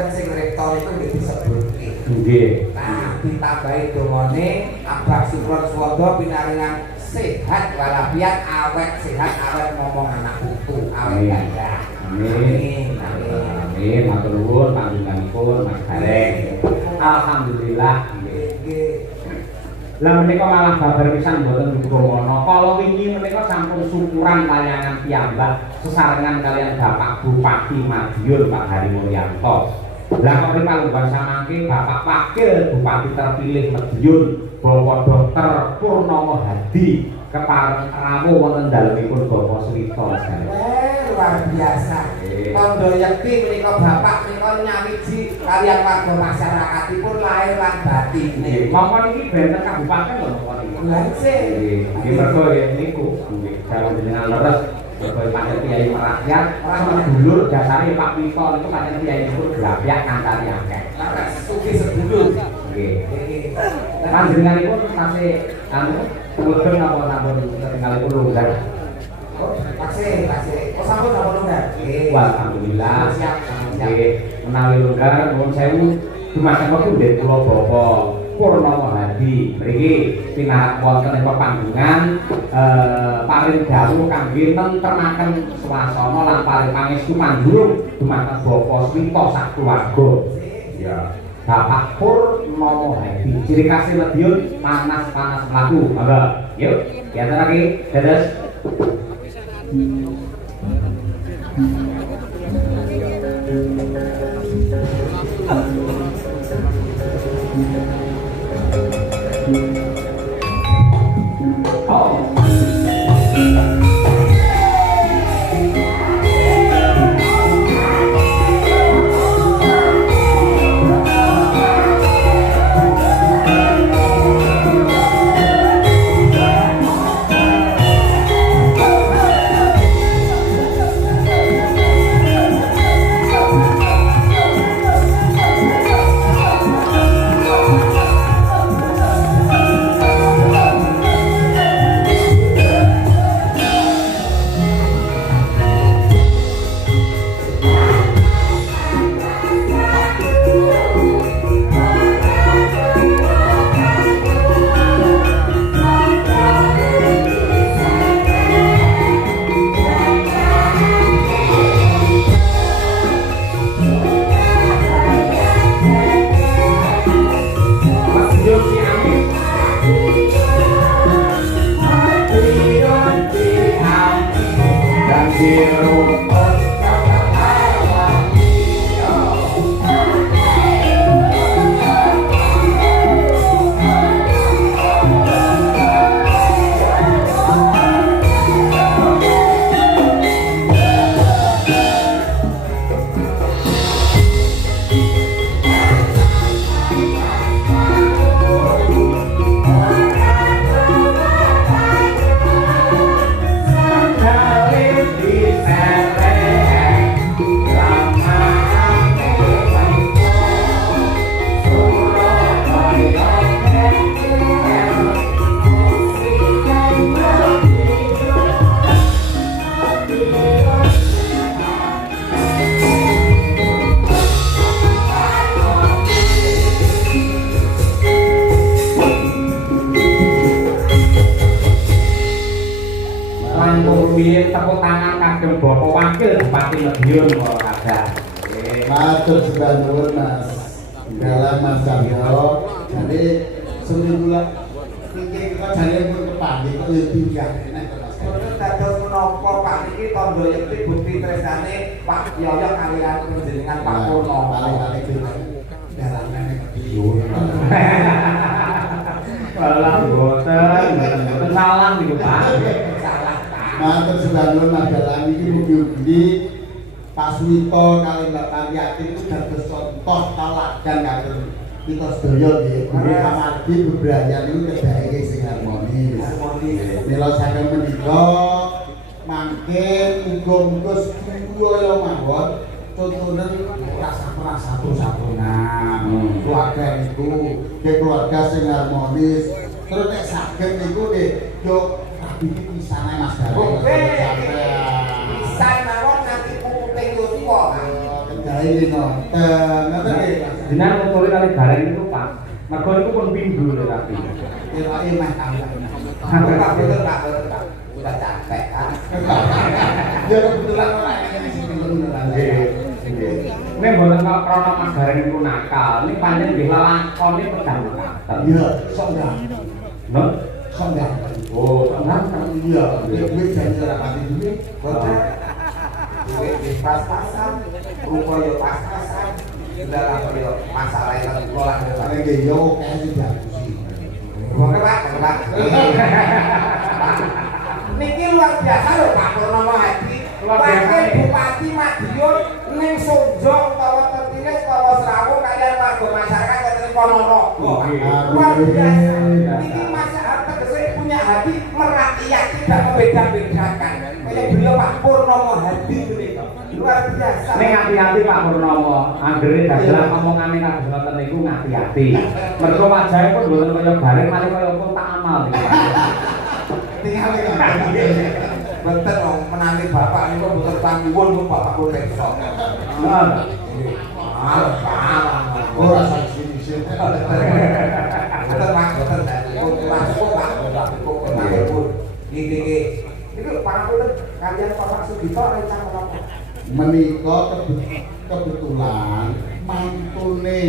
saged sing rektor itu nggih disebutke. Nggih. Nah, ditambahi dongane Abah Sukron Swondo pinaringan sehat walafiat awet sehat awet ngomong anak putu awet ganda. Amin. Amin. Matur nuwun panjenenganipun Mas Gareng. Alhamdulillah. Nggih. Lah menika malah babar pisan mboten dukono. Kala wingi menika sampun syukuran layangan piyambak sesarengan kalian Bapak Bupati Madiun Pak Hari Mulyanto. Lah kok ripalunggan samangke Bapak Wakil Bupati terpilih Madiun Bapak Dr. Purnomo Hadi kepareng rawuh wonten dalemipun Bapak Swito. Luar biasa. Tondo yakti menika Bapak menika nyawiji kaliyan warga masyarakatipun lahir lan batin. Mongkon iki benten kabupaten lho mongkon iki. Lha sih. Nggih mergo niku nggih kalau jenengan leres mergo pancen kiai merakyat ora dulur dasare Pak Wito niku pancen kiai niku gelapyak kancane akeh. Lah sugih sedulur. Nggih. Panjenenganipun tasih mboten napa-napa tinggalipun longgar. Tasih. Oh sampun napa longgar? Nggih. Alhamdulillah. Siap. Nggih, menawi longgar nuwun sewu dumateng wektu nggih kula Bapak Purnomo Hadi mriki pinarak wonten ing pepanggengan paring dawuh kangge nentremaken swasana lan paring pangestu mandurung dumateng Bapak Swito sak keluarga. Ya. Bapak Purnomo Hadi ciri khas Madiun panas-panas mlaku. Monggo. Yuk, diatur lagi. Dados. Tepuk tangan kagem Bapak Wakil Bupati Madiun kula kadah. Matur sembah nuwun Mas. Dalam Mas Cahyo. Jadi seminggu iki kita jane pun kepanggih kok yo pinggah enak to Mas. Terus dados menapa Pak niki tondo yakti bukti tresnane Pak Yoyo kaliyan panjenengan Pak Purnomo. Paling-paling dalanane Madiun. Salah boten salah niku Pak. Matur sembah nuwun Mas iki mugi-mugi Pak Swito kali Mbak Pariyati itu dados contoh teladan kagem kita sedaya nggih. Amargi bebrayan niku kedahe sing harmonis. Mila saking menika mangke muga-muga sedaya mawon contohnya rasa satu-satunan keluarga niku keluarga sing harmonis. Terus nek saged niku nggih yo iki pisane Mas Gareng. Pisan mawon nanti puting yo tuwa. ini nonton, nonton ya. Dengan motor kali gareng itu Pak. Mergo itu pun pindu lho tapi. Ini mah tahu. Pak, betul Pak. Udah capek kan. Ya kebetulan orang ini sini beneran. Ini mboten kok krana Mas Gareng niku nakal. Ini pancen nggih lakone pedang katen. Iya, sok enggak. No? Sok enggak. Oh, tenang. Iya, duit janji rapati duit. Betul. Duit di pas-pasan, rupa yo pas-pasan. Dalam yo masalah yang kelola Karena dia yo kayak sudah sih. Oke Pak, Pak. Niki luar biasa loh Pak Purnomo Hadi. Wakil Bupati Madiun ning Sonjo utawa Tertines utawa Serawung kalian warga masyarakat wonten Ponorogo. Luar biasa. Niki masyarakat tegese punya hati merakyat tidak membeda-bedakan. Kayak beliau Pak Purnomo Hadi menika. Luar biasa. Ning hati-hati Pak Purnomo, anggere dagelan omongane kados ngoten niku ngati-ati. Mergo wajahe pun mboten kaya bareng mari kaya kotak amal iki Pak. Tinggal Betul dong, menangi bapak ini kok betul tangguhun kok bapak kok besok. Oh, rasa sini-sini. Betul Pak, betul. Masuk Pak, cukup menanggul. Ini Pak Purnomo kalian Bapak Sugito rencana apa? Menikah kebetulan mantune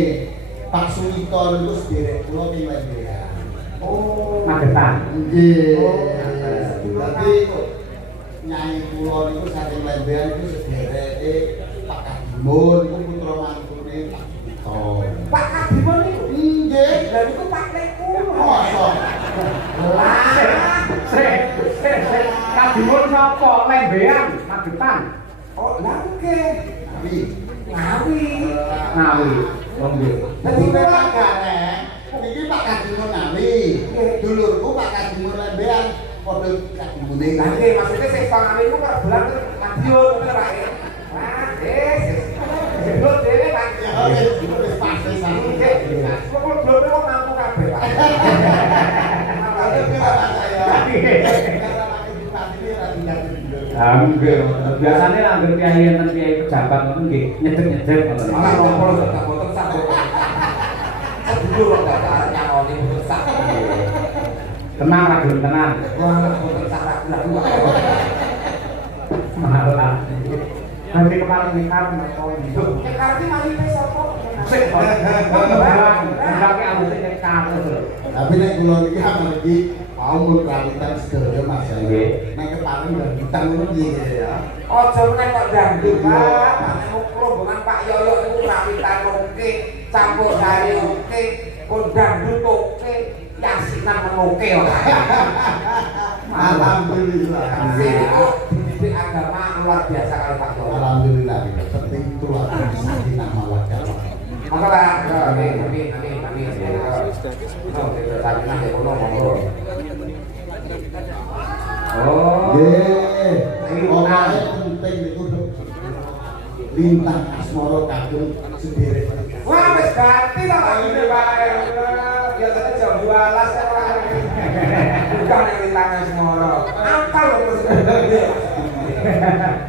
Pak Sugito itu sederek kula ning Lembean. Oh, Magetan. Nggih. Oh, Dadi nyanyi kula niku saking Lembean iku sedereke Pak Kadimun iku putra mantune Pak Sugito. Pak Kadimun itu? Nggih. Dan itu Pak Leku. Masa? Lah, Kadimun sapa? Lembean, Magetan. oh oke. Tapi Ngawi. Ngawi. Oh nggih. dadi memang gareng. Iki Pak Kadimun Ngawi. Dulurku Pak Kadimun Lembean padha Kadimune. Lah nggih, maksudnya sing pangawe iku per bulan tuh Madiun bener Pak. Wah, sebut dhewe Pak. Ya wis pasti sami. Kok belum kok mampu kabeh Pak. Ada piye saya? Nggih, biasane anggere kiai enten kiai pejabat ngoten nggih nyedek-nyedek ngoten. Malah ngompol sak boten sak. Sedulur kok gak nyaloni boten sak. Tenang ra gelem tenan. Wah, boten sak ra gula. Malah. Nanti kemarin nikah menapa itu. Nek arep mari sapa? Sik kok. Enggak ki ambune nekar terus. Tapi nek kula iki amal iki mau mun kawitan sedaya Mas ya. Nggih. Nek keparing dan bintang ngono piye ya. Ojo meneh kok dangdut Pak. Nek rombongan Pak Yoyo niku rawitan oke, campur sari oke, kondangdut oke, yasinan menoke ora. Alhamdulillah. Sini kok dididik agama luar biasa kali Pak Yoyo. Alhamdulillah. Penting itu lah bisa dinamakan. Maka Pak, amin. Oh, kita tadi nang kono monggo. Oh. Nggih. Pokoke penting niku lintang asmara kagem sederek. Wah, wis ganti to Pak ini Pak. Biasanya jam 12 kan Pak. Bukan yang lintangan semoro. Apal terus.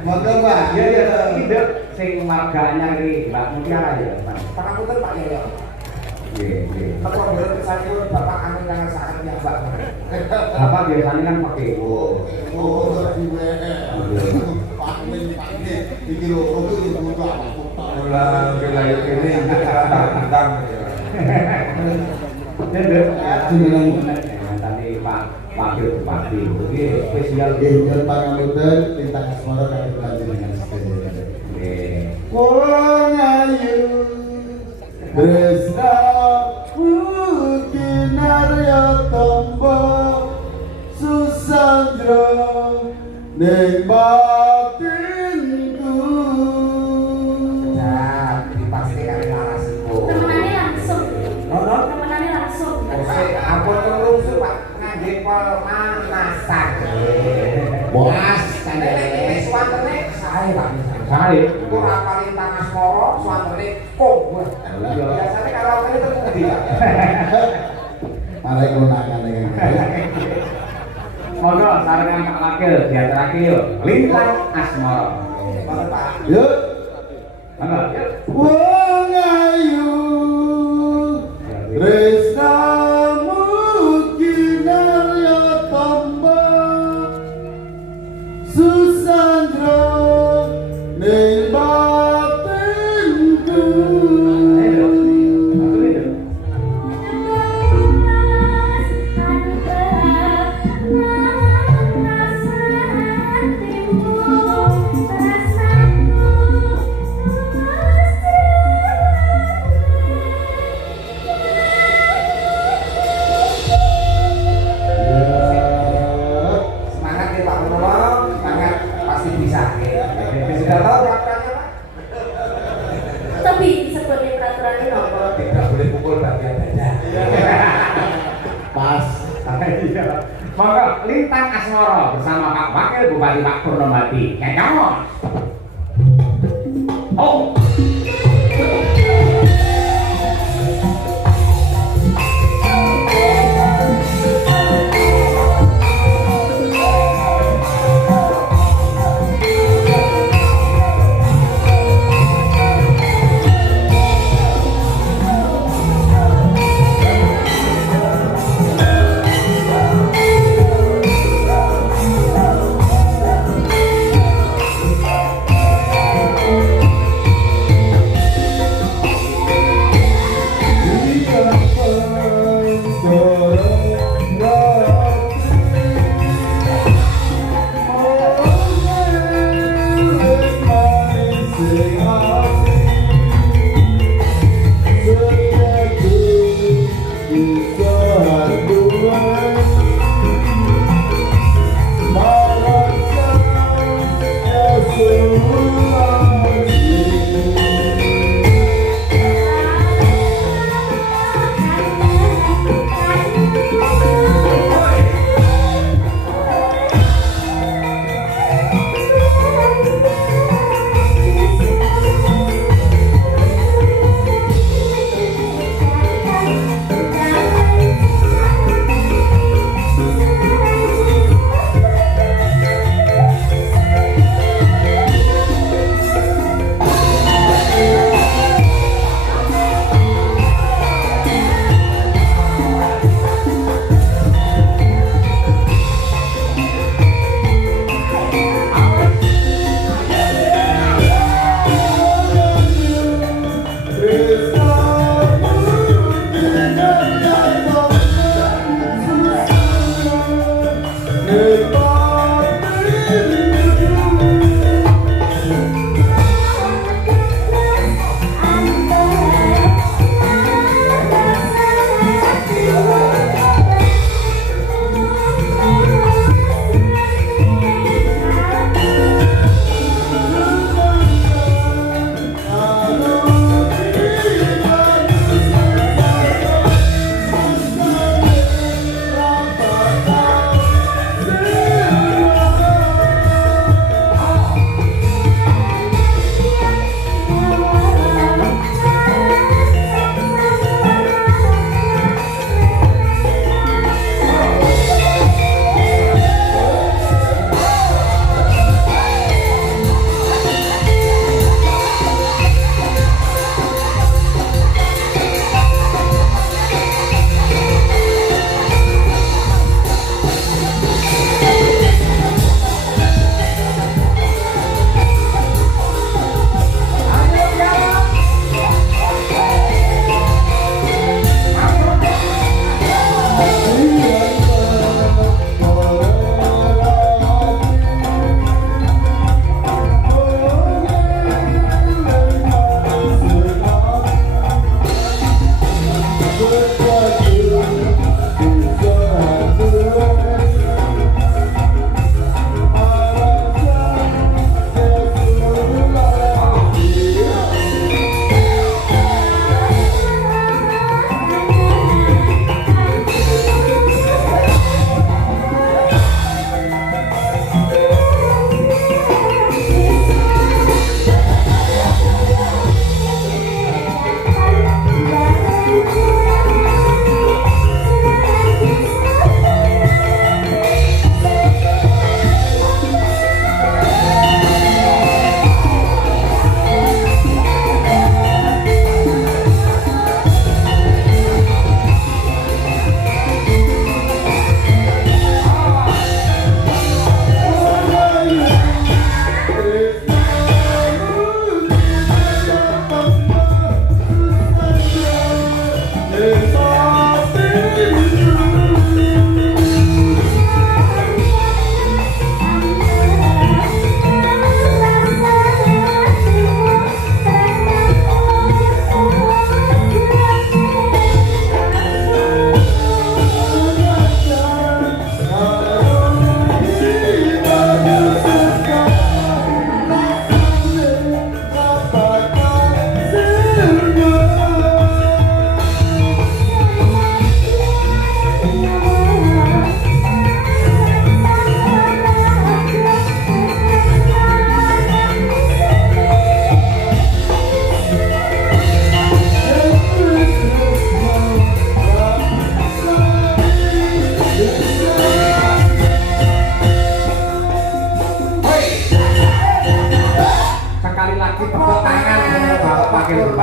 Monggo Pak. Ya ya, iki sing marganya iki Mbak Mutiara ya, Pak. Pangapunten Pak Yoyo. Nggih, nggih. Apa bener kesanipun Bapak amin kangen sangat ya Mbak. Bapak biasanya kan pakai Oh, diwe. Pak ini iki lho iki buka apa. Lah, wilayah ini tentang tadi Pak Wakil Bupati ini spesial Nggih, pangapunten lintang asmara kagem panjenengan sedherek. Nggih. Kula ngayu Tresna Kinarya Tombo Susandra Ning batinku. ya dipastikan narasiku. Temenannya langsung. Nono. Temenannya langsung. Ampun terus Pak ngangge pemanasan. Boas Nek swantene sae Pak. Sae. Iku ora paling tanah moro, swantene kok. Biasane kalau kene terpundi Pak. Mari kula nakane. Monggo sarengan Pak Wakil diaturake yo. Lintang Asmara. Bapak Pak. Yuk. Wong ayu tresnamu kinarya tamba Susandra ning batinku Semangat nih Pak Purnomo, semangat pasti bisa. Sudah tahu peraturannya Pak? Tapi disebutnya peraturan ini apa? Tidak boleh pukul bagian dada. pas Iya. Monggo Lintang Asmara bersama Pak Wakil Bupati Pak Purnomati. Kekos. Oh.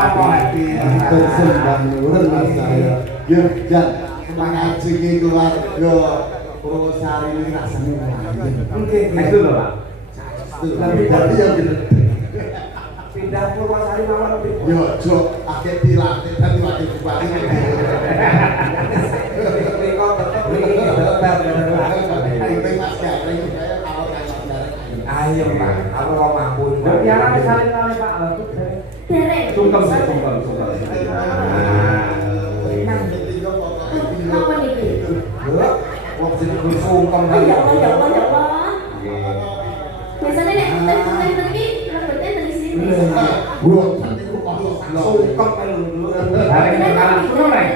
Matur sembah nuwun Mas saya. Yo Jan, ngaji ki keluarga Purwosari iki rasane wae. Itu lho, Pak. Lebih dari yang gede. Pindah Purwosari mawon lebih. Yo ojo akeh dilatih dadi wakil bupati. Mriko tetep mriki tetep. Ini Mas Garing saya kalau kan Ayo Pak, aku kok mampu. Tiara misalnya kali Pak, Derek. sungkem. Apa nih? Wong sing sungkem Oh ya Allah, ya Allah, ya Allah. Biasanya nek tadi pergi rambutnya dari sini. Wah, nanti ku kosong sungkem kan dulu. Hari ini kalah dulu, Nek.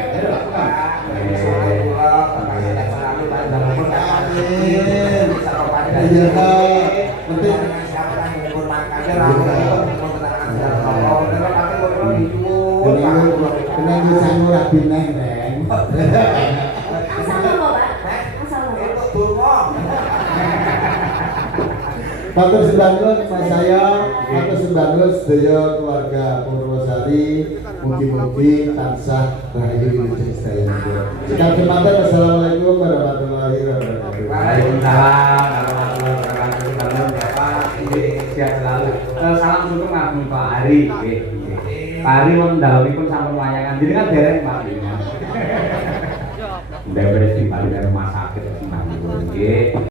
Kena ngusang ora bineh, Reng. Asal apa, Pak? Asal apa? Matur sembah nuwun Mas saya, matur sembah nuwun sedaya keluarga Purwosari, mugi-mugi tansah rahayu wilujeng sedaya. Sekali matur assalamualaikum warahmatullahi wabarakatuh. Waalaikumsalam warahmatullahi wabarakatuh. Bapak sehat selalu. Salam sugeng kagem Pak Ari. Pak Ari wong dalemipun sampun wayangan. Jadi kan dereng Pak. Udah beres di rumah sakit. Nggih.